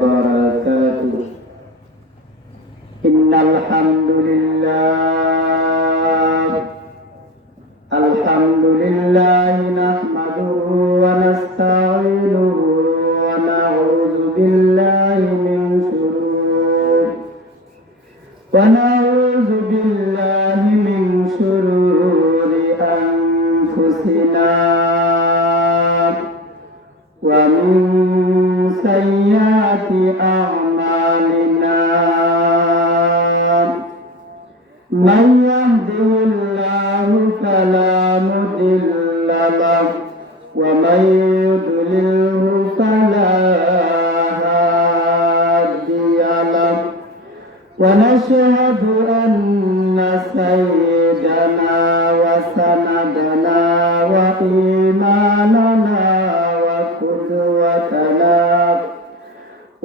وبركاته. إن الحمد لله نحمده ونستعينه ونعوذ بالله من شرور أنفسنا ومن سيئات أعمالنا. من يهده الله فلا مضل له ومن يضلله فلا هادي له. ونشهد أن سيدنا وسندنا وإمامنا وقدوتنا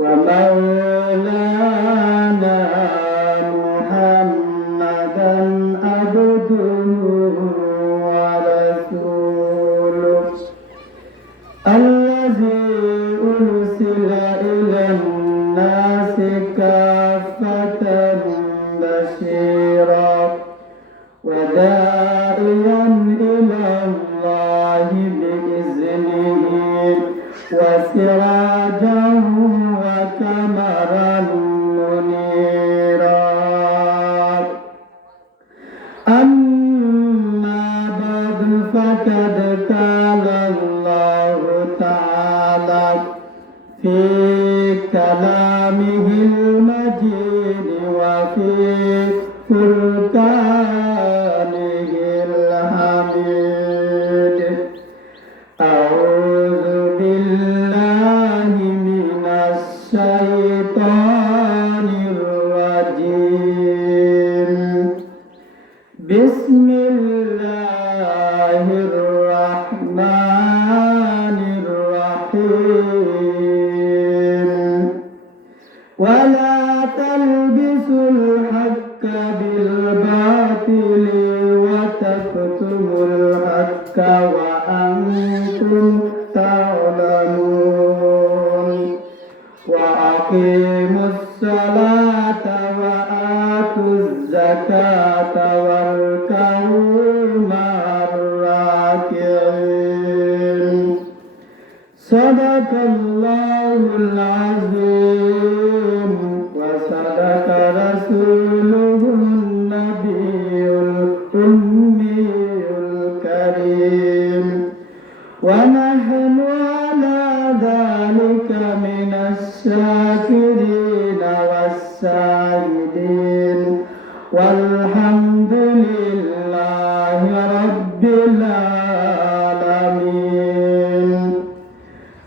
ومولانا محمدا عبده ورسوله الذي أرسل إلى الناس كافة بشيرا وداعيا إلى الله بإذنه وسراجا وقمرا منيرا. أما بعد فقد قال الله تعالى في كلامه المجيد وفي فرقانه الحميد. أعوذ بالله من الشيطان الرجيم. بسم الله الرحمن الرحيم. ولا تلبسوا الحق بالباطل وتكتموا الحق وأنتم تعلمون. وأقيموا الصلاة وآتوا الزكاة واركعوا مع الراكعين. صدق الله العظيم وصدق رسوله النبي الأمي الكريم. ونحن على ذلك من الشاكرين والساجدين والحمد لله رب العالمين.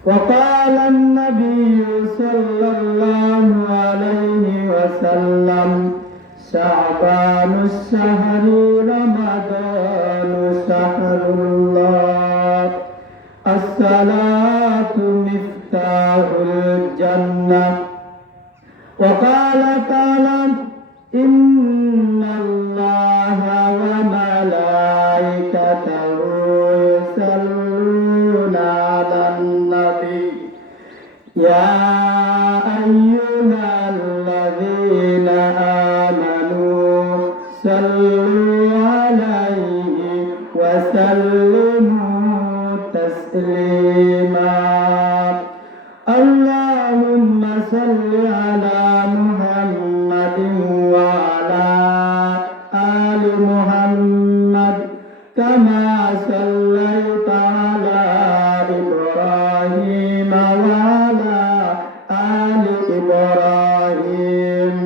وقال النبي صلى الله عليه وسلم: شعبان الشهر رمضان شهر الله. الصلاة مفتاح الجنة. وقال تعالى: إن الله وملائكته يصلون على النبي يا أيها الذين آمنوا صلوا عليه وسلموا تسليما. اللهم صل على محمد وعلى آل محمد كما صليت على إبراهيم وعلى آل إبراهيم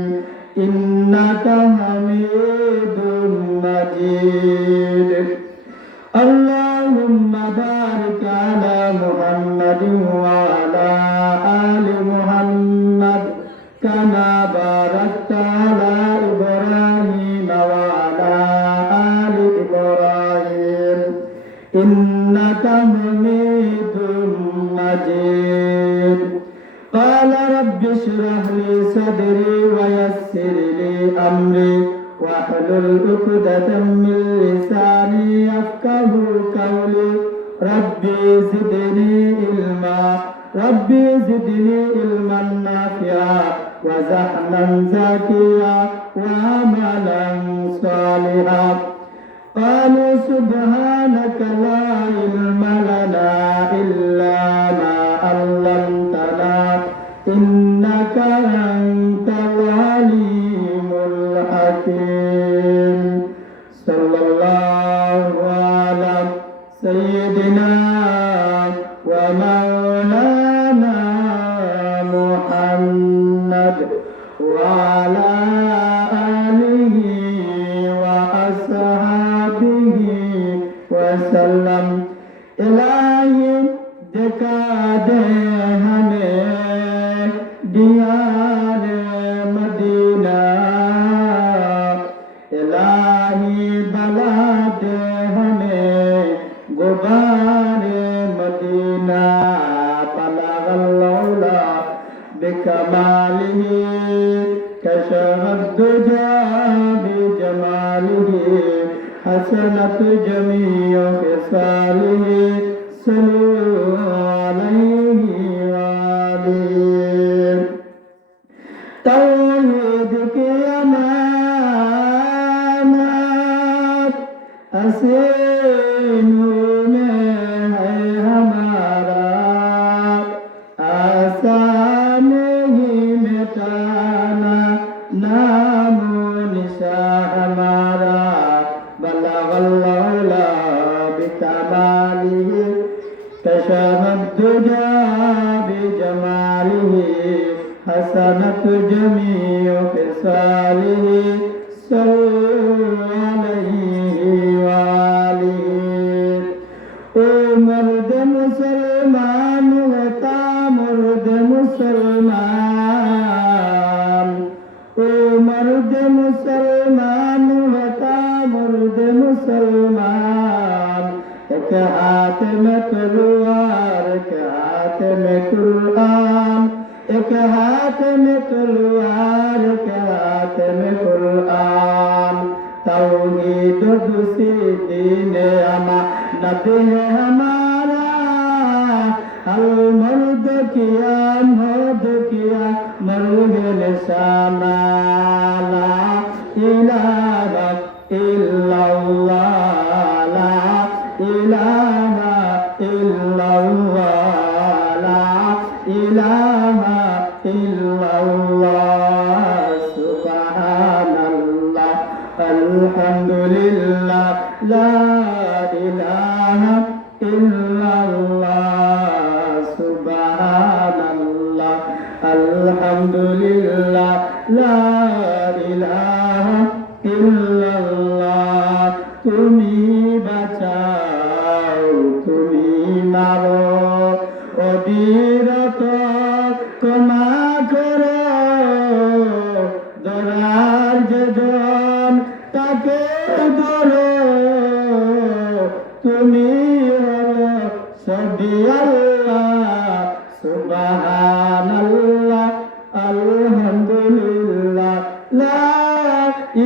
إنك حميد مجيد. اللهم بارك على محمد وعلى آل محمد كما باركت على إبراهيم وعلى آل إبراهيم إنك حميد مجيد. قال رب اشرح لي صدري ويسر لي أمري واحلل عقدة من لساني يفقهوا قولي. ربي زدني علما ربي زدني علما نافعا وزحما زكيا وعملا صالحا قالوا سبحانك لا علم لنا إلا ما علمتنا إنك أنت العليم الحكيم صلى الله على سيدنا ومولانا محمد وعلى آله وأصحابه وسلم إلهي दिखा दे हमें दियार मदीना इलाही बला दे हमें गुबार मदीना बलगल्लौला बिकमालिही कशफद्दुजा बिजमालिही हसनत जमीउ खिसालिही صلوا عليه وآله توحید کی امانت حسینوں میں ہے ہمارا آسان ہی مٹانا نام و نشان ہمارا بلغ العلا بکمالہ كشف الدجى بجماله حسنت جميع خصاله صلوا عليه وآله او مرد مسلمان ہوتا مرد مسلمان او مرد مسلمان ہوتا مرد مسلمان ایک ہاتھ میں تلوار ایک ہاتھ میں قرآن ایک ہاتھ میں تلوار ایک ہاتھ میں قرآن توحید دوسری دین امانت ہے ہمارا المرد کیا مرغ نشانہ لا الہ الا اللہ إله إلا الله لا إله إلا الله سبحان الله الحمد لله لا إله إلا الله سبحان الله الحمد لله لا إله إلا الله তুমি বাঁচাও তুমি মারো অবিরত ক্ষমা করো ধরার যেজন তাকে ধরো তুমি হলো সবই আল্লাহ সুবহানাল্লাহ আলহামদুলিল্লাহ লা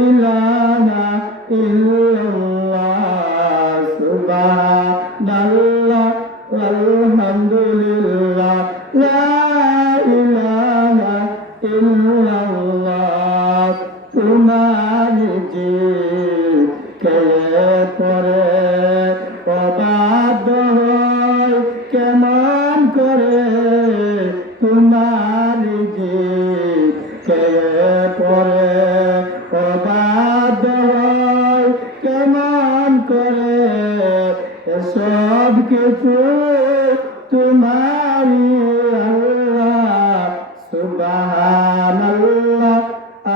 ইলাহা ইল্লাল্লাহ সুবহানাল্লাহ আলহামদুলিল্লাহ লা ইলাহা ইল্লাল্লাহ তোমার যে কে পরে অবাধ্য হয় কেমন করে তোমার যে কে পরে অবাধ্য হয় কেমন করে সব কিছু তোমারি আল্লাহ সুবহানাল্লাহ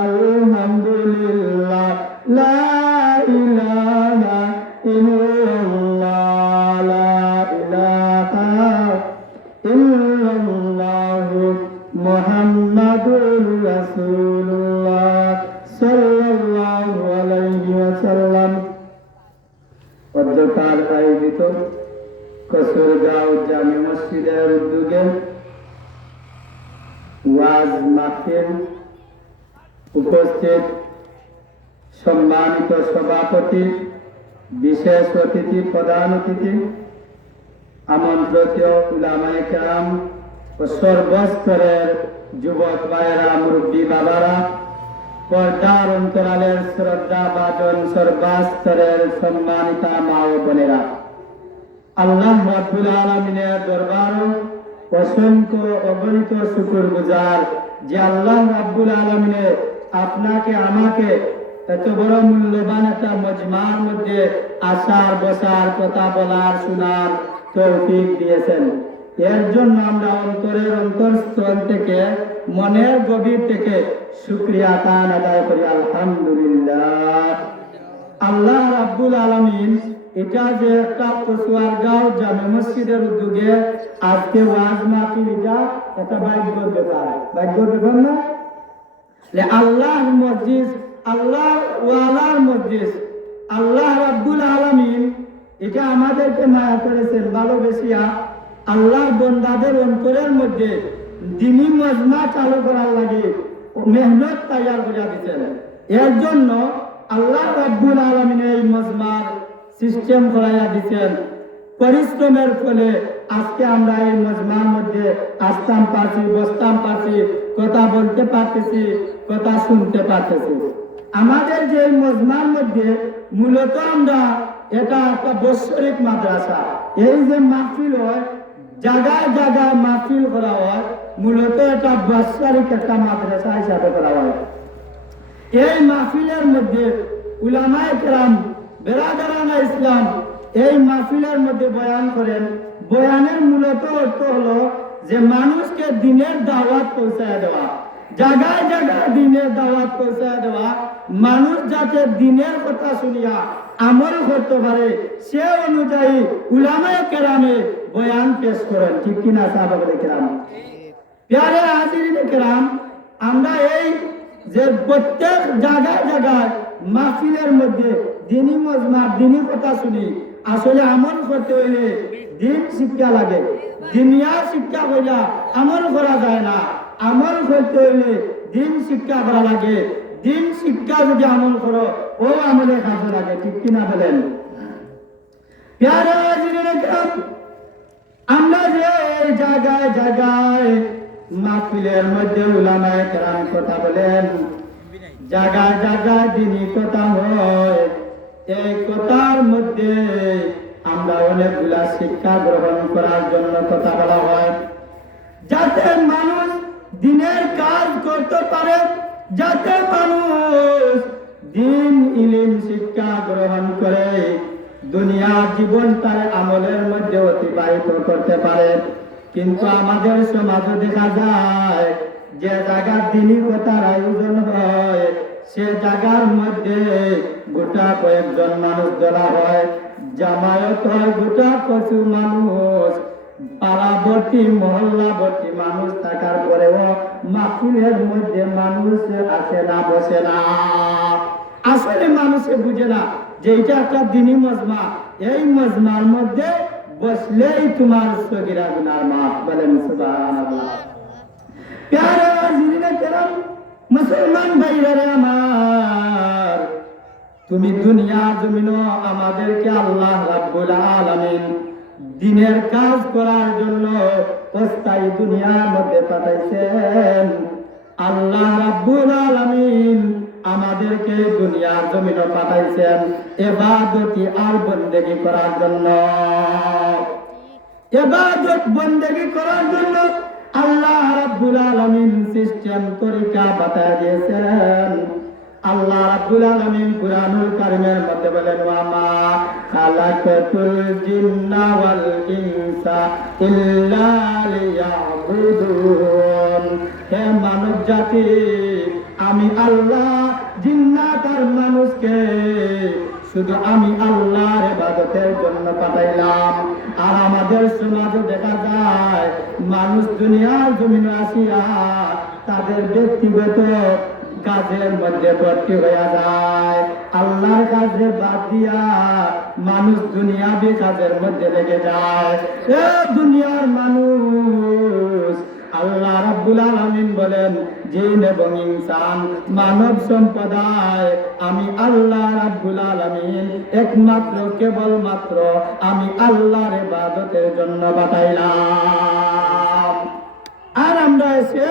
আলহামদুলিল্লাহ লা ইলাহা ইল্লাল্লাহ লা ইলাহা ইল্লাল্লাহ মুহাম্মাদুর রাসূলুল্লাহ সাল্লাল্লাহু আলাইহি ওয়াসাল্লাম। অধ্যকার আয়োজিত কসুরগাঁও জামে মসজিদের উদ্যোগে ওয়াজ মাহফিল উপস্থিত সম্মানিত সভাপতি, বিশেষ অতিথি, প্রধান অতিথি, আমন্ত্রিত উলামায়ে কেরাম ও সর্বস্তরের যুবক ভাইয়েরা, মুরব্বী বাবারা, পর্দার অন্তরালের শ্রদ্ধা ভাজন সর্বাস্তরের সম্মানিতা মা ও বোনেরা, আল্লাহ রাব্বুল আলামিনের দরবারে অসংখ্য অগণিত শুকরগুজার যে আল্লাহ রাব্বুল আলামিনে আপনাকে আমাকে এত বড় মূল্যবান একটা মজমার মধ্যে আসার বসার কথা বলার শোনার তৌফিক দিয়েছেন। এর জন্য আমরা অন্তরের অন্তরস্থল থেকে মনের গভীর থেকে শুকরিয়া তান আদায় করি, আলহামদুলিল্লাহ। আল্লাহ রাব্বুল আলামিন এটা যে একটা কচুয়ারগাঁও জামে মসজিদের উদ্যোগে আজকে ওয়াজ মাহফিল, এটা ভাগ্যের ব্যাপার, ভাগ্যের ব্যাপার না? আল্লাহর মসজিদ, আল্লাহ ওয়ালার মসজিদ, আল্লাহ রাব্বুল আলামিন এটা আমাদেরকে মায়া করেছেন, ভালোবেসিয়া আল্লাহ বন্দাদের অন্তরের মধ্যে দ্বীনি মজমা চালু করার লাগে মেহনত তৈয়ার করে দিচ্ছেন। এর জন্য আল্লাহ রাব্বুল আলামিন এই মজমার সিস্টেম করাইয়া দিচ্ছেন। পরিশ্রমের ফলে আজকে আমরা এই মজমার মধ্যে আসতাম পারছি, বসতাম পারছি, কথা বলতে পারতেছি, কথা শুনতে পারতেছি। আমাদের যে মজমার মধ্যে মূলত আমরা এটা একটা বৎসরিক মাদ্রাসা। এই যে মাহফিল হয়, জায়গায় জায়গায় মাহফিল করা হয়, মূলত এটা বাৎসরিক একটা মাদ্রাসা হিসাবে করা হয়। এই মাহফিলের মধ্যে উলামায়ে কেরাম, বেরাদারানা ইসলাম এই মাহফিলের মধ্যে বয়ান করেন। বয়ানের মূলত অর্থ হলো যে মানুষকে দিনের দাওয়াত পৌঁছায় দেওয়া, জায়গায় জায়গায় দিনের দাওয়াত পৌঁছায় দেওয়া, মানুষ যাতে দিনের কথা শুনিয়া আমল করতে পারে সে অনুযায়ী উলামায়ে কেরামে বয়ান পেশ করেন। ঠিক কিনা সাহাবায়ে কেরাম? প্যারে হাজিরিনে কেরাম, আমরা এই যে প্রত্যেক জায়গায় জায়গায় মাহফিলের মধ্যে দিনী মজমার দিনী কথা শুনি, আসলে আমল করতে হইলে দিন শিক্ষা লাগে। দুনিয়া শিক্ষা হইলা আমল করা যায় না, আমল করতে হইলে দিন শিক্ষা করা লাগে। দিন শিক্ষা যদি আমল করো ও আমলে কাজে লাগে। ঠিক কিনা বলেন? প্যারে হাজিরিনে কেরাম, আমরা যে এই জায়গায় জায়গায় মাহফিলের মধ্যে উলামায়ে কেরাম কথা বলেন, জায়গায় জায়গায় দিনী কথা হয়, এই কথার মধ্যে আমরা অনেকগুলা শিক্ষা গ্রহণ করার জন্য কথা বলা হয়, যাতে মানুষ দিনের কাজ করতে পারে, যাতে মানুষ দিন ইলম শিক্ষা গ্রহণ করে দুনিয়া জীবন তার আমলের মধ্যে অতিবাহিত করতে পারে। কিন্তু আমাদের সমাজে দেখা যায় যে জায়গার দিনী কথার আয়োজন হয়, সে জায়গার মধ্যে গোটা কয়েকজন মানুষ ধরা হয়, জামায়াত হয় গোটা কিছু মানুষ, পাড়াবর্তী মহল্লাবর্তী মানুষ থাকার পরেও মাহফিলের মধ্যে মানুষ আসে না, বসে না। আসলে মানুষে বুঝে না যে এটা একটা দিনী মজমা, এই মজমার মধ্যে বসলেই তোমার সগীরা গুনার মাফ। বলেন সুবহানাল্লাহ। প্যারে হাজিরিনে কেরাম, মুসলমান ভাইরা আমার, তুমি দুনিয়া জমিন আমাদেরকে আল্লাহ রাব্বুল আলামিন দিনের কাজ করার জন্য অস্থায়ী দুনিয়ার মধ্যে পাঠাইছেন। আল্লাহ রাব্বুল আলামিন আমাদেরকে দুনিয়ার জমিনে পাঠাইছেন ইবাদতি আর বন্দেগী করার জন্য। ইবাদত বন্দেগী করার জন্য আল্লাহ রাব্বুল আলামিন সিস্টেম তরিকা বাতায় দিয়েছেন। আল্লাহ রাব্বুল আলামিন কুরআনুল কারীমের মধ্যে বলেন, ওয়া মা খালাকাতুল জিন্না ওয়াল ইনসা ইল্লা লিয়াবুদুন। হে মানব জাতি, আমি আল্লাহ জিন্নাত আর মানুষকে শুধু আমি আল্লাহর ইবাদতের জন্য পাঠাইলাম। আর আমাদের সমাজে দেখা যায় মানুষ দুনিয়ার জমিনে আসিয়া তাদের ব্যক্তিগত কাজের মধ্যে ভর্তি হয়ে যায়, আল্লাহর কাজে বাদ দিয়া মানুষ দুনিয়াবি কাজের মধ্যে লেগে যায়। এ দুনিয়ার মানুষ, আল্লাহ রাব্বুল আলামিন বলেন, জিন এবং ইনসান মানব সম্প্রদায় আমি আল্লাহ রাব্বুল আলামিন একমাত্র কেবলমাত্র আমি আল্লাহর ইবাদতের জন্য পাঠাইলাম। আর আমরা এসে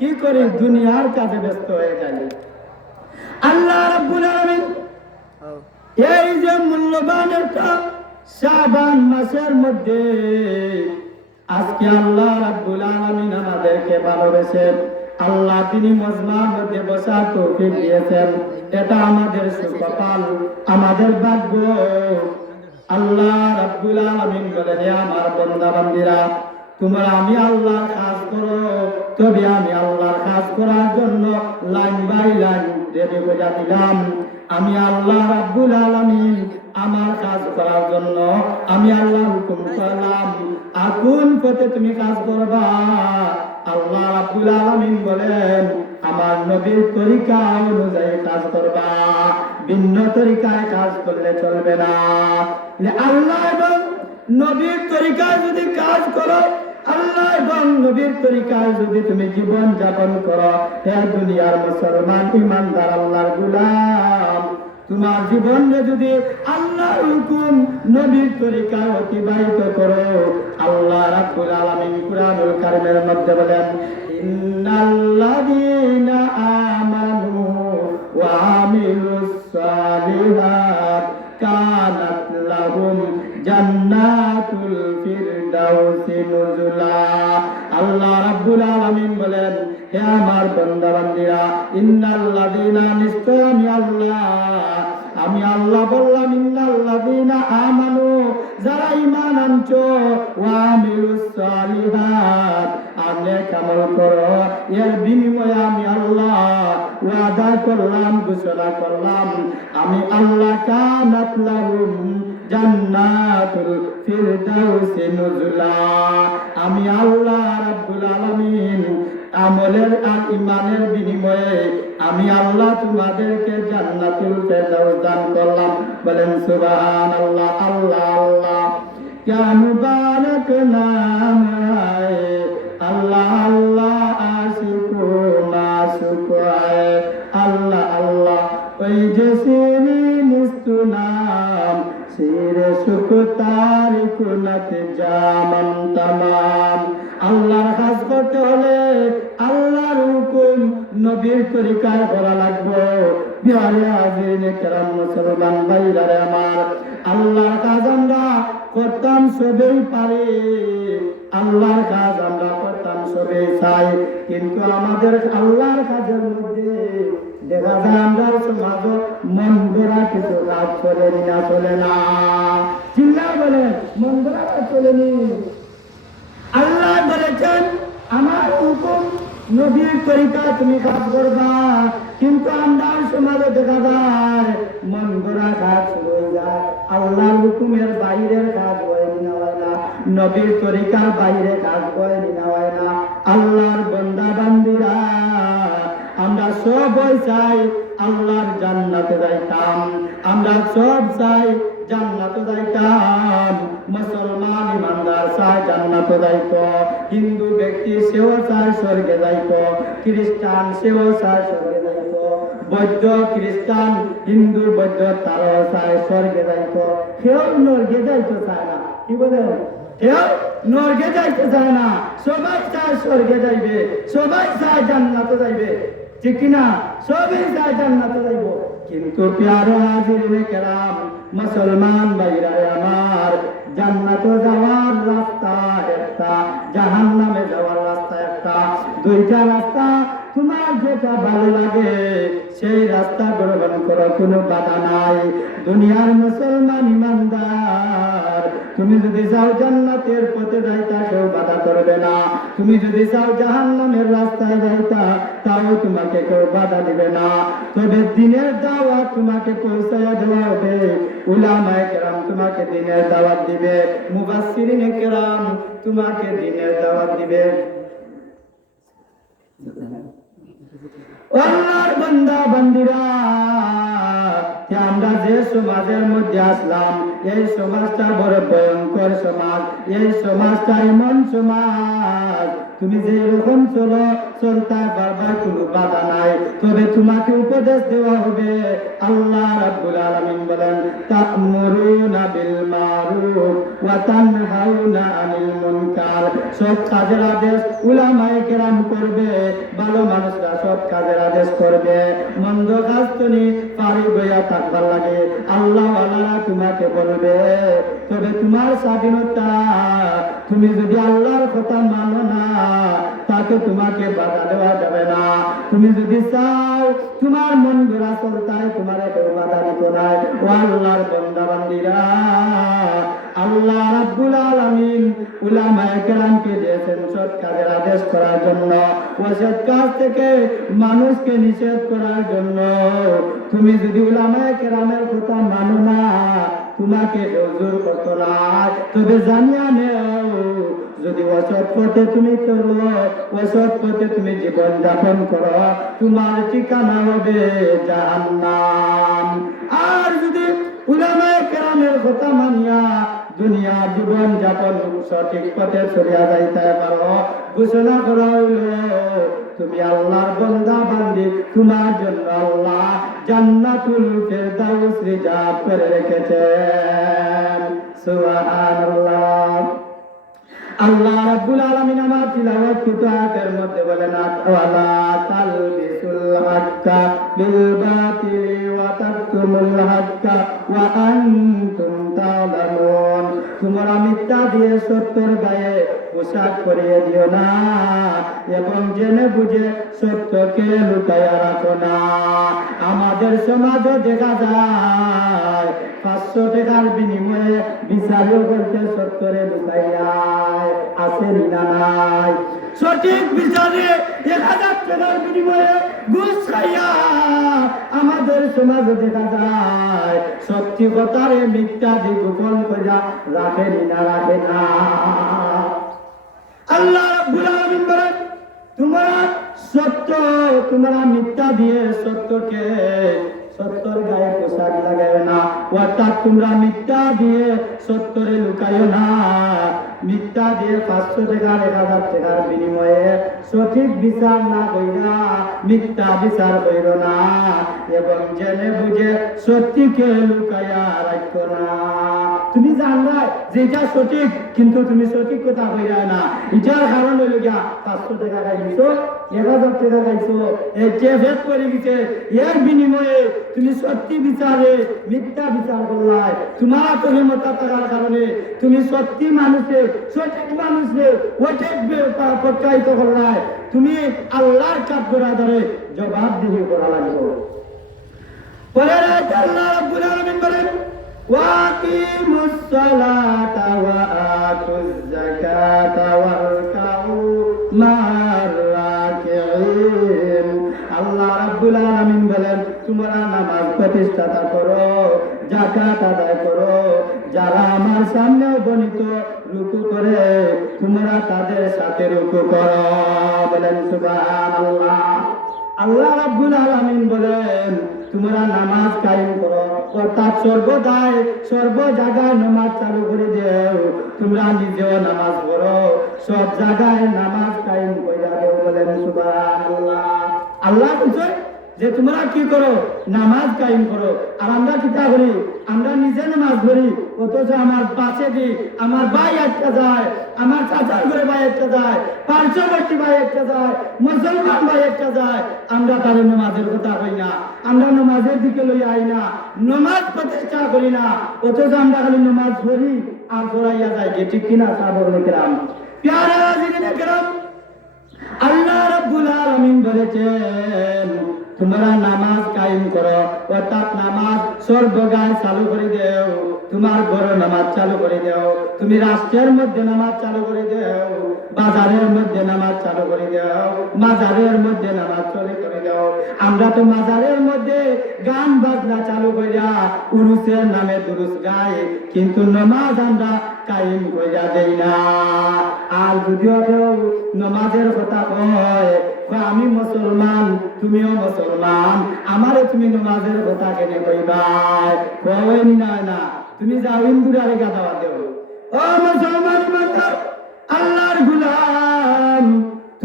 কি করি দুনিয়ার কাজে ব্যস্ত হয়ে যাই। আল্লাহ রাব্বুল আলামিন এই যে মূল্যবান একটা শাবান মাসের মধ্যে আজকে আল্লাহ রাব্বুল আলামিন আমাদেরকে ভালোবেসেন, আল্লাহ তিনি মজমার মধ্যে বসার তৌফিক দিয়েছেন। এটা আমাদের সুকপাল, আমাদের ভাগ্য। আল্লাহ রাব্বুল আলামিন বলেন, হে আমার বান্দা বান্দীরা, তোমরা আমি আল্লাহর কাজ করো, তবে আমি আল্লাহর কাজ করার জন্য লাইন বাই লাইন রেডি করে দিলাম। আমি আল্লাহ রাব্বুল আলামিন আমার কাজ করার জন্য আমি আল্লাহ হুকুম করলাম, আর কোন পথে তুমি কাজ করবা। আল্লাহ রাব্বুল আলামিন বলেন, আমার নবীর তরিকা অনুযায়ী কাজ করবা, ভিন্ন তরিকায় কাজ করলে চলবে না। আল্লাহ এবং নবীর তরিকায় যদি কাজ করো, আল্লাহ এবং নবীর তরিকায় যদি তুমি জীবন যাপন করো, হে দুনিয়ার মুসলমান ইমানদার আল্লাহর গোলাম, তোমার জীবনে যদি আল্লাহর হুকুম নবীর তরিকায় অতিবাহিত করো, আল্লাহ রাব্বুল আলামিন কুরআনুল কারীমের মধ্যে বলেন, ইন্নাল্লাযীনা আমানু ওয়া আমিলুস সালিহাত কানাত লাহুম জান্নাতুল ফিরদাউসি নুজুলা। আল্লাহ রাব্বুল আলামিন বলেন, হে আমার বান্দা বান্দীরা, ইন্নাল্লাযীনা, নিশ্চয় আমি আল্লাহ বললাম, ইন্নাল্লাযীনা আমানু, যারা ঈমান আনছো, ওয়া আমিলুস সালিহাত, আর নেক আমল করো, এর বিনিময়ে আমি আল্লাহ ওয়াদা করলাম, ঘোষণা করলাম, আমি আল্লাহ কানাত লাহুম জান্নাতুল ফিরদাউসি নুজুলা। আমি আল্লাহ রাব্বুল আলামিন আমলের আর ঈমানের বিনিময়ে আমি আল্লাহ তোমাদেরকে জান্নাতুল ফিরদাউস দান করলাম। বলেন সুবহানাল্লাহ। আল্লাহ আল্লাহ क्या मुबारक नाम है, अल्लाह अल्लाह आशिको माशुक है, अल्लाह अल्लाह ওই যে নিস্তু নাম সিরে সুখ তারিকুনাত জামান তামাম। আল্লাহর কাজ করতে হলে আল্লাহর হুকুম নবীর তরিকায় করা লাগবে। বিহারে হাজিরিন কেরাম মুসলমান ভাইরা আমার, আল্লাহর কাজ আমরা করতাম সবেই পারে, আল্লাহর কাজ আমরা করতাম সবেই চাই, কিন্তু আমাদের আল্লাহর কাজের মধ্যে দেখা যায় আমরা সমাজ মন গড়া কিছু কাজ চলেনি, না চলে না। চিল্লা বলে মন গড়া কাজ চলেনি। আল্লাহ বলেছেন, আমার হুকুম নবীর তরিকা তুমি কাজ করবা, কিন্তু আমরা সমাজে দেখা যায় মন গড়া কাজ শুরু হয়ে যায়, আল্লাহর হুকুমের বাইরের কাজ হয়নি না হয় না, নবীর তরিকার বাইরে কাজ হয়নি না হয় না। আল্লাহর বান্দা বান্দীরা, আমরা সবাই চাই আল্লাহর জান্নাতে যাইতাম, আমরা সব চাই জান্নাতে যাইতাম। মুসলমান ইমানদার চায় জান্নাতে যাইত, হিন্দু ব্যক্তি সেও চায় স্বর্গে যাইত, খ্রিস্টান সেও চায় স্বর্গে যাইত, বৌদ্ধ খ্রিস্টান হিন্দু বৌদ্ধ তারাও চায় স্বর্গে যাইত, কেউ নরকে যাইতে চায় না। কি বলে? কেউ নরকে যাইতে চায় না, সবাই চায় স্বর্গে যাইবে, সবাই চায় জান্নাতে যাইবে, ঠিক কিনা? সবাই চায় জান্নাতে যাইব। কিন্তু প্যারে হাজিরিনে কেরাম মুসলমান ভাইরা আমার, জান্নাতে যাওয়ার রাস্তা একটা, জাহান্নামে যাওয়ার রাস্তা একটা, দুইটা রাস্তা। তোমার যেটা ভালো লাগে সেই রাস্তা গ্রহণ করো, কোনো বাধা নাই। দুনিয়ার মুসলমান ইমানদার, তুমি যদি চাও জান্নাতের পথে যাইতা কেউ বাধা করবে না, তুমি যদি চাও জাহান্নামের রাস্তায় যাইতা তাও তোমাকে কেউ বাধা দিবে না। তবে দিনের দাওয়াত তোমাকে পৌঁছায় দেওয়া হবে, উলামায়ে কেরাম তোমাকে দিনের দাওয়াত দিবে, মুফাসসিরিনে কেরাম তোমাকে দিনের দাওয়াত দিবে। আল্লাহর বান্দা বান্দীরা, আমরা যে সমাজের মধ্যে আসলাম, এই সমাজটা বড় ভয়ঙ্কর সমাজ, এই সমাজটা এমন সমাজ তুমি যে রকম চলো চলতে বারবার কোনো বাধা নাই, তবে তোমাকে উপদেশ দেওয়া হবে। আল্লাহ রাব্বুল আলামিন বলেন, তা'মুরুনা বিল মারুফ ওয়া তানহাউনা আনিল মুনকার। সব কাজের আদেশ উলামায়ে কেরাম করবে, ভালো মানুষরা সব কাজের আদেশ করবে। মন্দ কাজ তুমি পারি গইয়া থাকবার লাগে আল্লাহ ওয়ালারা তোমাকে বলবে। তবে তোমার স্বাধীনতা, তুমি যদি আল্লাহর কথা মানো না তাকে তোমাকে বাধা দেওয়া যাবে না। তুমি যদি চাও তোমার মন গড়া চলতায় তোমার কেউ বাধা দিত না। ও আল্লাহর বান্দা বান্দীরা, আল্লাহ রাব্বুল আলামিন উলামায়ে কেরামকে দিয়েছেন সৎ কাজের আদেশ করার জন্য, অসৎ কাজ থেকে মানুষকে নিষেধ করার জন্য। তুমি যদি উলামায়ে কেরামের কথা মানো না তোমাকে জোর করতো না, তবে জানিয়া নেও যদি অসৎ পথে তুমি চলো, অসৎ পথে তুমি জীবন যাপন করো, তোমার ঠিকানা হবে জাহান্নাম। আর যদি উলামায়ে কেরামের কথা মানিয়া দুনিয়া জীবন যাপন সঠিক পথে চলিয়া যাইতে পারো, ঘোষণা করা হইল তুমি আল্লাহর বান্দা বান্দি, তোমার জন্য আল্লাহ জান্নাতুল ফেরদাউস রিজার্ভ করে রেখেছেন। সুবহানাল্লাহ। আল্লাহ রাব্বুল আলামিন আমার তিলাওয়াত কৃত আয়াতের মধ্যে বলেন, ওয়ালা তালবিসুল হাক্কা বিল বাতিলি ওয়া তাকতুমুল হাক্কা ওয়া আনতুম তা'লামুন। তোমরা মিথ্যা দিয়ে সত্যের গায়ে পোশাক পরিয়ে দিও না এবং জেনে বুঝে সত্যকে লুকাইয়া রাখো না। আমাদের সমাজে দেখা যায় 500 টাকার বিনিময়ে বিচারও করতে সত্যরে লুকাইয়া আছে না নাই। সঠিক বিচারে 1000 টাকার বিনিময়ে ঘুষ খাইয়া আমাদের সমাজে দেখা যায় সত্যি কথারে মিথ্যা দিয়ে গোপন করে রাখে না। আল্লাহ রাব্বুল আলামিন বলেন, তোমরা সত্য, তোমরা মিথ্যা দিয়ে সত্যকে সত্যর গায়ে পোশাক লাগাবে না, অর্থাৎ তোমরা মিথ্যা দিয়ে সত্যরে লুকাইও না। মিথ্যা দিয়ে 500 টাকা 1000 টাকার বিনিময়ে সঠিক বিচার না কইরা মিথ্যা বিচার কইর না এবং জেনে বুঝে সত্যিকে লুকাইয়া রাখো না। তুমি জানলা যেটা সঠিক কিন্তু তুমি সঠিক কথা কইরা না, এটার কারণ হইল গিয়া 500 টাকা খাইছো, 1000 টাকা খাইছো, এই টেফেট করে গেছে, এর বিনিময়ে তুমি সত্যি বিচারে মিথ্যা বিচার করলাই। তোমার অভিমতা থাকার কারণে তুমি সত্যি মানুষে সঠিক মানুষে ওইটাই প্রত্যায়িত করলাই। তুমি আল্লাহর কাজ করা ধরে জবাবদিহি করা লাগবে। পরে আল্লাহ রাব্বুল আলামিন বলেন, ওয়াকিমুস সালাতা ওয়া আতুজ যাকাতা ওয়ারকাউ মা'আর রাকিঈন। আল্লাহ রাব্বুল আলামিন বলেন, তোমরা নামাজ প্রতিষ্ঠা করো, যাকাত আদায় করো, যারা আমার সামনে বনিত রুকু করে তোমরা তাদের সাথে রুকু করো। বলেন সুবহানাল্লাহ। আল্লাহ রাব্বুল আলামিন বলেন, তোমরা নামাজ কায়েম করো, অর্থাৎ সর্বদাই সর্ব জায়গায় নামাজ চালু করে দেও। তোমরা নিজেও নামাজ পড়ো, সব জায়গায় নামাজ কায়েম করে দেও। বলেন সুবহানাল্লাহ। আল্লাহ বলছে যে তোমরা কি করো, নামাজ কায়েম করো। আর আমরা কি তা করি, আমরা নিজে নামাজ পড়ি, অথচ আমার পাশে দি আমার ভাই একটা যায়, আমার চাচার ঘরে ভাই একটা যায়, পার্শ্ববর্তী ভাই একটা যায়, মুসলমান ভাই একটা যায়, আমরা তাদের নামাজের কথা কই না, আমরা নামাজের দিকে লই আই না, নামাজ প্রতিষ্ঠা করি না, অথচ আমরা খালি নামাজ পড়ি আর পড়াইয়া যাই। ঠিক কিনা সাহাবায়ে কেরাম? প্যারা হাজিরিনে কেরাম, আল্লাহ রাব্বুল আলামিন বলেছেন তোমরা নামাজ কায়েম করো, অর্থাৎ নামাজ সর্বগায় চালু করে দেও। তোমার ঘরে নামাজ চালু করে দেও, তুমি রাষ্ট্রের মধ্যে নামাজ চালু করে দেও, বাজারের মধ্যে নামাজ চালু করে দেও, মাজারের মধ্যে নামাজ চালু করে দেও। আমরা তো মাজারের মধ্যে গান বাজনা চালু করিয়া উরুসের নামে দুরুস গাই, কিন্তু নামাজ আমরা কায়েম করিয়া দেই না। আর যদিও কেউ নামাজের কথা কয়, আমি মুসলমান তুমিও মুসলমান, আমারে তুমি নামাজের কথা কেনে কইবা? কই না, তুমি যাও হিন্দুরারে গাদাওয়া দেও। ও মুসলমান আল্লাহর গোলাম,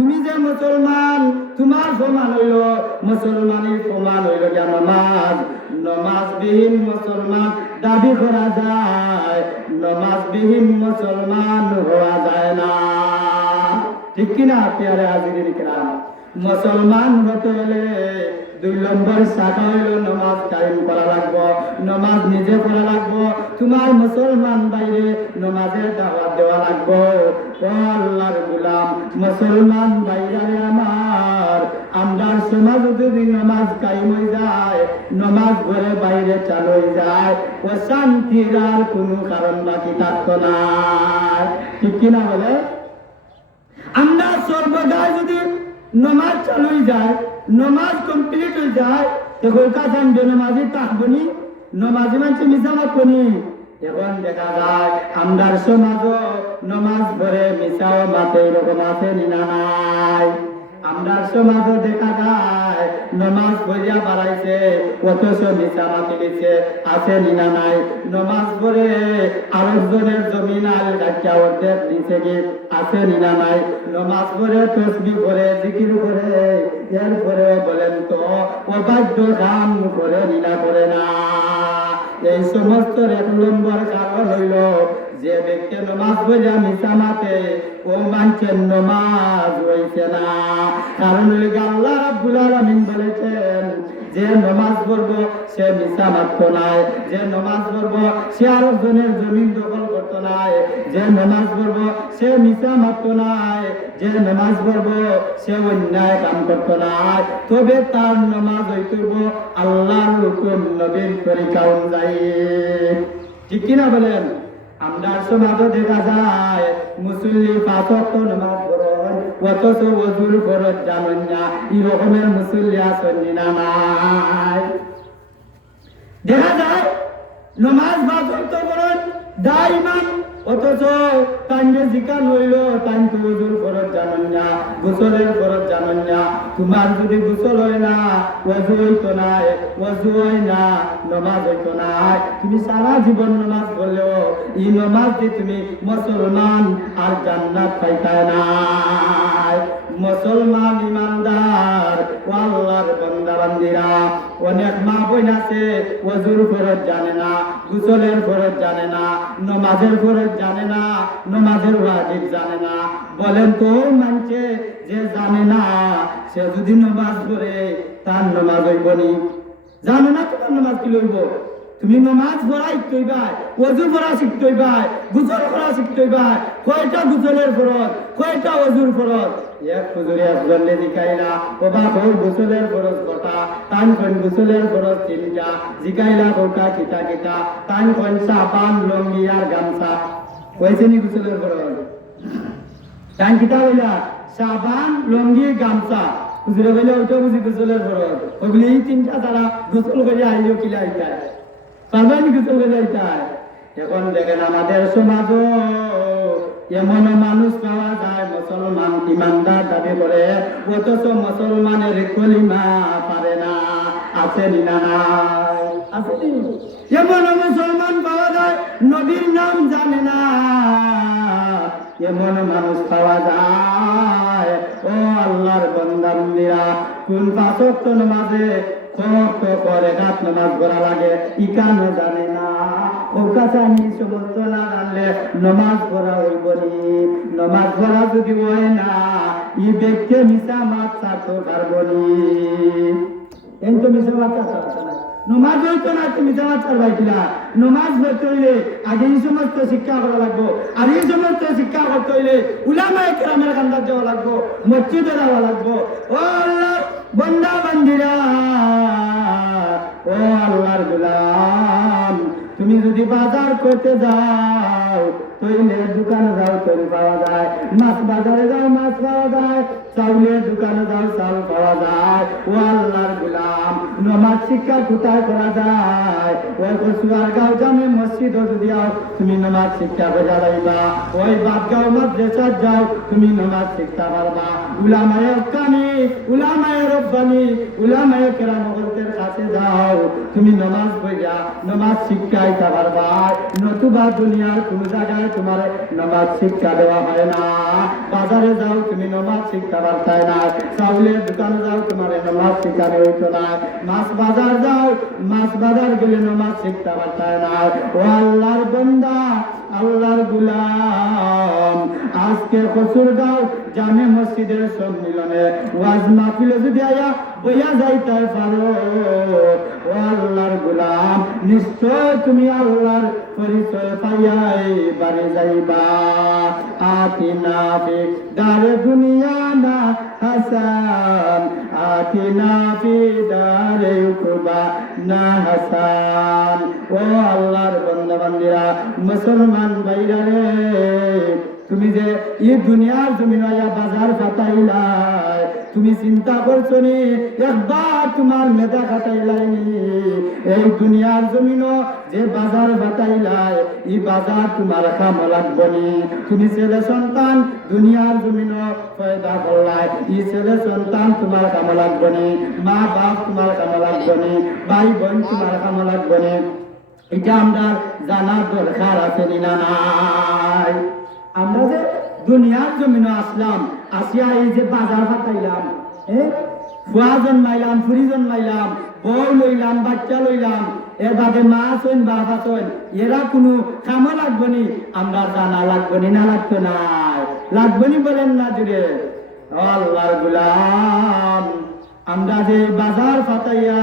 তুমি যে মুসলমান তোমার প্রমাণ হইল মুসলমানের প্রমাণ হইল যে নামাজ নমাজবিহীন মুসলমান দাবি করা যায় নমাজবিহীন মুসলমান হওয়া যায় না ঠিক কিনা প্যারে হাজিরিন কিরাম মুসলমান হতে হলে 2 নম্বর শাখা হইল নামাজ কায়েম করা লাগবো নামাজ নিজে পড়া লাগবো তোমার মুসলমান বাইরে নামাজের দাওয়াত দেওয়া লাগবো ও আল্লাহর গোলাম মুসলমান বাইরে আমার আমরা সমাজ যদি নামাজ কায়েম হয়ে যায় নামাজ ঘরে বাইরে চালু হয়ে যায় ও শান্তির আর কোনো কারণ বাকি থাকতো না ঠিক কিনা বলে আমরা সর্বদাই যদি নামাজ চালু হয়ে যায় নামাজ কমপ্লিট হয়ে যায় তখন কাছে নামাজি থাকবনি নামাজি মানছে মিশামাত করি এখন দেখা যায় আমরা সমাজও নামাজ পড়ে মিশাও মাতে এরকম আছে নিনা নাই আমরা সমাজও দেখা যায় নামাজ পড়িয়া বাড়াইছে অথচ মিশামাতি দিচ্ছে আছে নিনা নাই নামাজ পড়ে আরেকজনের জমিন আল গাছা অর্ধেক দিচ্ছে কি আছে নিনা নাই নামাজ পড়ে তসবি করে জিকির করে এরপরে বলেন তো অবাধ্য কাম করে নিনা করে না এই সমস্ত 1 নম্বর কারণ হইল যে ব্যক্তি নামাজ পড়ে মিশামাতে ও মানছেন নামাজ হইছে না কারণ আল্লাহ রাব্বুল আলামিন বলেছেন যে নামাজ পড়বো সে মিশামাত নাই যে নামাজ পড়বো সে আরেকজনের জমিন দখল করতো নাই যে নামাজ পড়বো সে মিশামাত নাই যে নামাজ পড়বো সে অন্যায় কাম করতো নাই তবে তার নামাজ হইতব আল্লাহর হুকুম নবীর তরিকা অনুযায়ী ঠিক কিনা বলেন আমরা সমাজে দেখা যায় মুসল্লি 5 ওয়াক্ত নামাজ পড়েন অথচ ওযুর ফরজ জানেন না এই রকমের মুসল্লি আছেন না নাই দেখা যায় নামাজ 5 ওয়াক্ত পড়েন দাইমান অথচ তাঙ্গে জিকান হইল তান তো ওযুর ফরজ জানেন না গোসলের ফরজ জানেন না তোমার যদি গোসল হয় না ওযু হইতো না ওযু হয় না নামাজ হইতো না তুমি সারা জীবন নামাজ পড়লেও এই নামাজ দিয়ে তুমি মুসলমান আর জান্নাত পাইতা না মুসলমান ইমানদার ও আল্লাহর বান্দা বান্দিরা অনেক মা বোন আছে ওযুর ফরজ জানে না গোসলের ফরজ জানে না নামাজের ফরজ জানে না নামাজের ওয়াজিব জানে না বলেন তো মানছে যে জানে না সে যদি নামাজ পড়ে তার নামাজ হইব নি জানে না তোমার নামাজ কি লইব তুমি নামাজ পড়া শিখতেইবা ওযু পড়া শিখতেইবা গোসল করা শিখতেইবা কয়টা গোসলের ফরজ কয়টা ওযুর ফরজ এক হুজুরে আসলে জিকাইলা বাবা কই গোসলের ফরজ কটা তান কোন গোসলের ফরজ 3টা জিকাইলা কোটা কিতা কিতা তান কোন সাবান লুঙ্গি আর গামছা কইছে নি গোসলের ফরজ তান কিতা হইলা সাবান লুঙ্গি গামছা হুজুরে বলে ওটা বুঝি গোসলের ফরজ ওগুলি 3টা তারা গোসল করে আইলো কিলা আইতা সাবান গোসল করে আইতা এখন দেখেন আমাদের সমাজও এমন মানুষ পাওয়া যায় মুসলমান ইমানদার দাবি করে অথচ মুসলমানের কলিমা পারে না আছে না নাই আছে এমন মুসলমান পাওয়া যায় নবীর নাম জানে না এমন মানুষ পাওয়া যায় ও আল্লাহর বান্দা বান্দীরা কোন 5 ওয়াক্ত নামাজে কত করে রাত নামাজ পড়া লাগে ইকানো জানে না ও কাছে আমি সমস্ত না জানলে নামাজ পড়া হইব নি নামাজ পড়া যদি হয় না এই ব্যক্তি মিশামাত ছাড়তে পারবো নি এই তো মিশামাত ছাড়তে না নামাজ হইতো না তুমি মিশামাত ছাড়বাই কিনা নামাজ পড়তে হইলে আগে এই সমস্ত শিক্ষা করা লাগবো আর এই সমস্ত শিক্ষা করতে হইলে উলামায়ে কেরামের কান্দার যাওয়া লাগবো মসজিদে যাওয়া লাগবো ও আল্লাহ বান্দা বান্দিরা ও আল্লাহর গোলাম তুমি যদি বাজার করতে যাও তৈলের দোকানে যাও তেল পাওয়া যায় মাছ বাজারে যাও মাছ পাওয়া যায় চাউলের দোকানে যাও চাউল পাওয়া যায় ও আল্লাহর গোলাম নামাজ শিক্ষা কোথায় করা যায় ওই কচুয়ার গাঁও জামে মসজিদও যদি যাও তুমি নামাজ শিক্ষা বোঝা যাইবা ওই বাদগাঁও মাদ্রাসা যাও তুমি নামাজ শিক্ষা পারবা উলামায়ে হক্কানি, উলামায়ে রব্বানি, উলামায়ে কেরামতের কাছে যাও, তুমি নামাজ পড়া নামাজ শিক্ষাইতে পারবা। নতুবা দুনিয়ার কোন জায়গায় তোমার নামাজ শিক্ষা দেওয়া হয় না। বাজারে যাও তুমি নামাজ শিক্ষা পারতাই না, চাউলের দোকানে যাও তোমার নামাজ শিক্ষা হইতো না, মাছ বাজার যাও মাছ বাজার গেলে নামাজ শিক্ষা পারতাই না। ও আল্লাহর বান্দা, আল্লাহর গোলাম, আজকে কসুরগাঁও জামে মসজিদের সম্মিলনে ওয়াজ মাহফিলে যদি আয়া বইয়া যাইতে পারো, ও আল্লাহর গোলাম, নিশ্চয় তুমি আল্লাহর পরিচয় পাইয়াই বাড়ি যাইবা। আতিনা ফি দারে দুনিয়া না হাসান, আতিনা ফি দারে উকুবা না হাসান। ও আল্লাহর বান্দা বান্দিরা, মুসলমান ভাইরা রে, তুমি যে এই দুনিয়ার জমিন বাজার ফাটাইলাই, তুমি চিন্তা করছো নি একবার তোমার মেধা খাটাইলাইনি? এই দুনিয়ার জমিন যে বাজার ফাটাইলাই, এই বাজার তোমার কাম লাগবনি। তুমি ছেলে সন্তান দুনিয়ার জমিন পয়দা করলাই, এই ছেলে সন্তান তোমার কাম লাগবনি, মা বাপ তোমার কাম লাগবনি, ভাই বোন তোমার কাম লাগবনি। এটা আমরা জানার দরকার আছে না নাই? আমরা যে দুনিয়ার জমিনে আসলাম, আসিয়া এই যে বাজার ফাটাইলাম, ফুয়া জন্মাইলাম, ফুরি জন্মাইলাম, বউ লইলাম, বাচ্চা লইলাম, এর বাদে মা আছেন বাপ আছেন, এরা কোনো কামও লাগবনি, আমরা জানা লাগবনি না? লাগতো না? লাগবনি বলেন না জুড়ে? আল্লাহর গোলাম, আমরা যে বাজার ফাটাইয়া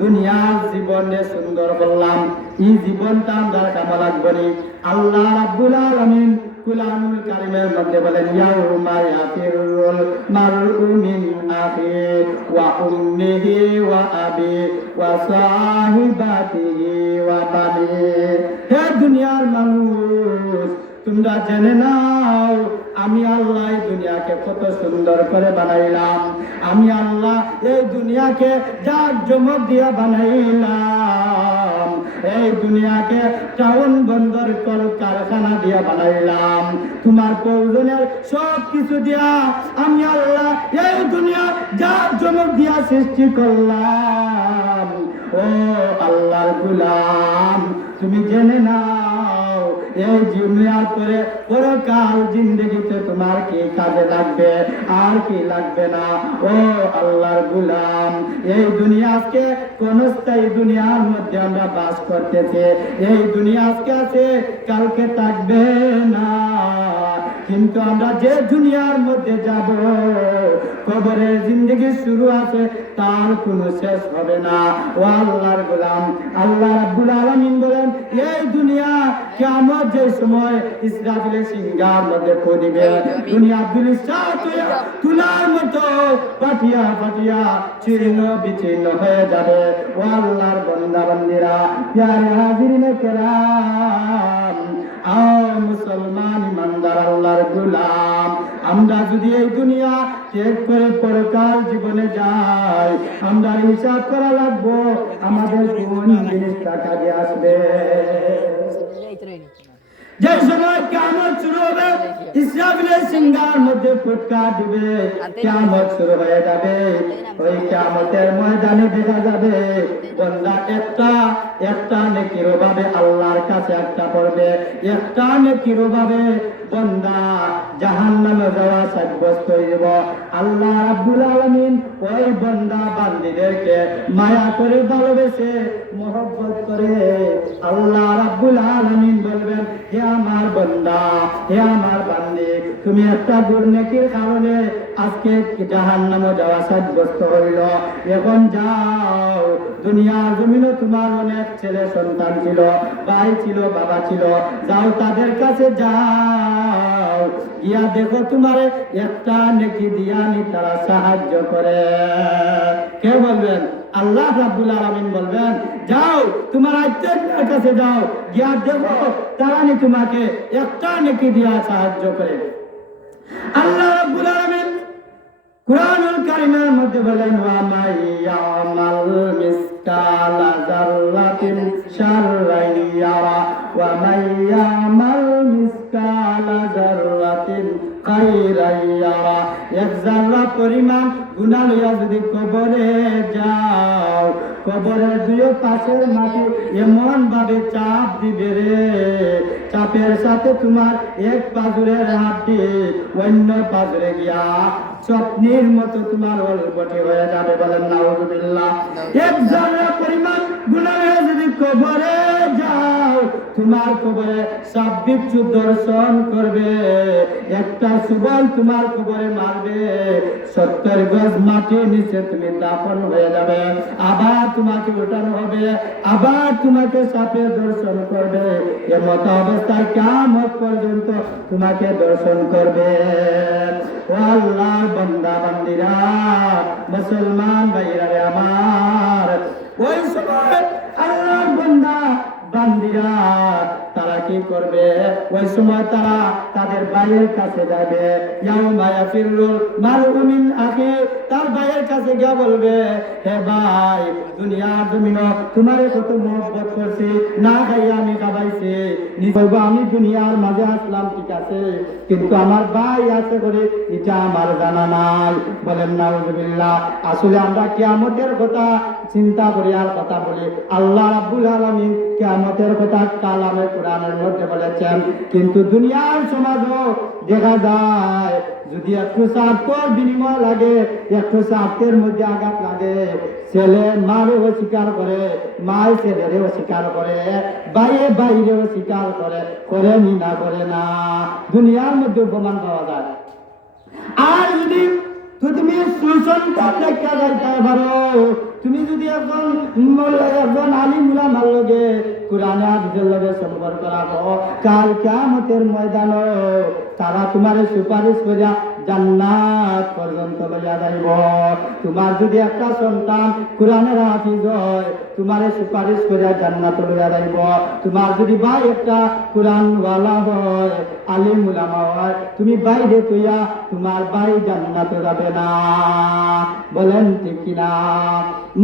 দুনিয়ার জীবনে সুন্দর করলাম, এই জীবনটা আমরা কামা লাগবনি। আল্লাহ রাব্বুল আলামিন কুরআনুল কারীমের মধ্যে বলেন, ইয়াউমা ইয়াফিরুল মারউ মিন আখি ওয়া উম্মিহি ওয়া আবি ওয়া সাহিবাতিহি ওয়া বানি। হে দুনিয়ার মানুষ, তোমরা জেনে নাও আমি আল্লাহ এই দুনিয়াকে কত সুন্দর করে বানাইলাম। আমি আল্লাহ এই দুনিয়াকে জাকজমক দিয়া বানাইলাম। এই দুনিয়াকে টাউন বন্দর কল কারখানা দিয়া বানাইলাম। তোমার প্রয়োজনের সব কিছু দিয়া আমি আল্লাহ এই দুনিয়া জাকজমক দিয়া সৃষ্টি করলাম। ও আল্লাহর গোলাম, তুমি জেনে নাও এই দুনিয়ার পরে পরকাল জিন্দেগিতে তোমার কি কাজে লাগবে আর কি লাগবে না। ও আল্লাহর গোলাম, এই দুনিয়াকে কোন স্থায়ী দুনিয়ার মধ্যে আমরা বাস করতেছি। এই দুনিয়া আজকে আছে, কালকে থাকবে না। কিন্তু আমরা যে দুনিয়ার মধ্যে যাব, কবরের জিন্দেগি শুরু আছে, তার কোনো শেষ হবে না। ও আল্লাহর গোলাম, আল্লাহ রাব্বুল আলামিন বলেন, এই দুনিয়া কিয়ামত যে সময় ইসরাফিলের সিংহার মধ্যে পড়িবে, দুনিয়া তুলার মতো পাটিয়া পাটিয়া ছিন্ন বিচ্ছিন্ন হয়ে যাবে। ও আল্লাহর বান্দা বান্দিরা, প্যারে হাজিরিনে কেরাম, মুসলমান ইমানদার আল্লাহর গোলাম, আমরা যদি এই দুনিয়া ত্যাগ করে পরকাল জীবনে যাই, আমরা হিসাব করা লাগবো আমাদের কোন জিনিসটা কাজে আসবে। যে সময় কিয়ামত শুরু হবে, ইসরাফিলের সিংহার মধ্যে ফুৎকার দিবে, কিয়ামত শুরু হয়ে যাবে। ওই কিয়ামতের ময়দানে দেখা যাবে বান্দা একটা নেকির ভাবে আল্লাহর কাছে একটা পড়বে, একটা নেকির ভাবে বান্দা জাহান্নামে যাওয়া সাব্যস্ত হইব। আল্লাহ রাব্বুল আলামিন ওই বান্দা বান্দীদেরকে মায়া করে ভালোবেসে মহব্বত করে আল্লাহ রাব্বুল আলামিন বলবেন, হে আমার বান্দা, হে আমার বান্দী, তুমি একটা গুনাহের কারণে আজকে জাহান্নামে যাওয়া সাব্যস্ত হইল। এখন যাও, দুনিয়ার জমিনে তোমার অনেক ছেলে সন্তান ছিল, ভাই ছিল, বাবা ছিল, যাও তাদের কাছে যাও, গিয়া দেখো তোমার একটা নেকি দিয়ানি তারা সাহায্য করে। কে বলবেন? আল্লাহ রাব্বুল আলামিন বলবেন, যাও তোমার আত্মীয়দের কাছে যাও, গিয়া দেখো তারা নি তোমাকে একটা নেকি দিয়া সাহায্য করে। আল্লাহ রাব্বুল আলামিন কুরআনুল কারীমের মধ্যে বলেন, ওয়া মাইয়ামাল মিসকালা যাররাতিন শাররান ইয়ারা ওয়া মাইয়ামাল মিসকালা যাররাতিন খায়রান ইয়ারা। হইয়া যদি কবরে যাও, কবরের দুই পাশের মাটি এমন ভাবে চাপ দিবে রে, চাপের সাথে তোমার এক পাজরের হাড্ডি অন্য পাজরে গিয়া স্বপ্নের মতো তোমার অলবটে হয়ে যাবে। বলেন নাউযুবিল্লাহ। এক জাররা পরিমাণ গুনাহ যদি কবরে যাও, তোমার কবরে সাপ বিচ্ছু দর্শন করবে, একটা সুবল তোমার কবরে মারবে, 70 গজ মাটির নিচে তুমি দাফন হয়ে যাবে। আবার তোমাকে উঠানো হবে, আবার তোমাকে সাপে দর্শন করবে, এমত অবস্থায় কিয়ামত পর্যন্ত তোমাকে দর্শন করবে। ও আল্লাহর বান্দা বান্দিরা, মুসলমান ভাইরা রে আমার, ওই সময় আল্লাহর বান্দা বান্দিরা তারা কি করবে? ওই সময় তারা তাদের ভাইয়ের কাছে যাবে। ইয়াউমা ইয়াফিরুল মারউ মিন আখি, তার ভাইয়ের কাছে গিয়ে বলবে, হে ভাই, দুনিয়ার জমিনে তোমারে কত মহব্বত করছি, না খাইয়া আমি খাবাইছি, বলবো আমি দুনিয়ার মাঝে আসলাম ঠিক আছে, কিন্তু আমার ভাই আছে করে এটা আমার জানা নাই। বলেন নাউযুবিল্লাহ। আসলে আমরা কিয়ামতের কথা চিন্তা করি আর কথা বলি, আল্লাহ রাব্বুল আলামিন কিয়ামতের কথা কালামে কোরআনের মধ্যে বলেছেন, কিন্তু দুনিয়ার সমাজও দেখা যায় যদি একটু স্বার্থের বিনিময় লাগে, একটু স্বার্থের মধ্যে আঘাত লাগে, ছেলে মারে অস্বীকার করে, মায় ছেলেরে অস্বীকার করে, ভাইয়ে বাইরে অস্বীকার করে, করেনি না করে না, দুনিয়ার মধ্যে প্রমাণ পাওয়া যায়। আর যদি তুমি সুসন্তান দেখা যাইতে পারো, তুমি যদি একজন আলিম উলামার লগে কুরআনে হাদিসের লগে সম্পর্ক রাখো, কাল কিয়ামতের ময়দানে তারা তোমার সুপারিশ করিয়া জান্নাত পর্যন্ত লইয়া যাইব। তোমার যদি একটা সন্তান কুরআনের হাফিজ হয়, তোমার সুপারিশ করিয়া জান্নাত লইয়া যাইব। তোমার যদি ভাই একটা কুরআন ওয়ালা হয়, আলিম উলামা হয়, তুমি বাইরে তুইয়া তোমার ভাই জান্নাতে যাবে না। বলেন ঠিক কিনা?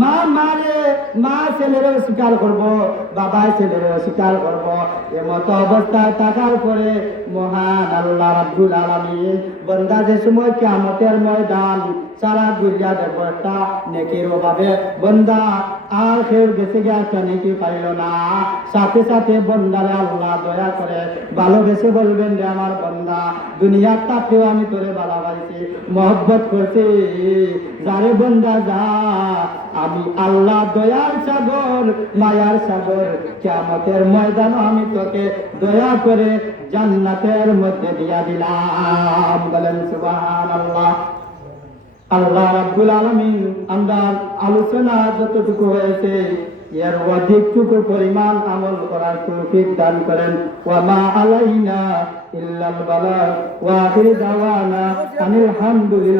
মা মারে, মা ছেলেরও স্বীকার করবো, বাবা ছেলেরও স্বীকার করবো, এমত অবস্থায় থাকার পরে মহান আল্লাহ রাব্বুল আলামিন বান্দা যে সময় কিয়ামতের ময়দান সারা গুলিয়া দেব একটা নেকির অভাবে, বান্দা আর কেউ গেছে গিয়া একটা নেকি পাইল না, সাথে সাথে বান্দারে আল্লাহ দয়া করে ভালোবেসে বলবেন, রে আমার বান্দা, দুনিয়ার তাকেও আমি তোরে ভালোবাসি, মহব্বত করছি, যারে বান্দা যা, আমি আল্লাহ দয়ার সাগর, মায়ার সাগর, কিয়ামতের ময়দানে আমি তোকে দয়া করে জান্নাতের মধ্যে দিয়া দিলাম। বলেন সুবহানাল্লাহ। আল্লাহ রাব্বুল আলামিন আমরা আলোচনা যতটুকু হয়েছে এর অধিকটুকু পরিমাণ আমল করার তৌফিক দান করেন। ওয়া মা আলাইনা ইল্লাল বালাগ ওয়া আখির দাওয়ানা আনিল হামদুলিল্লাহ।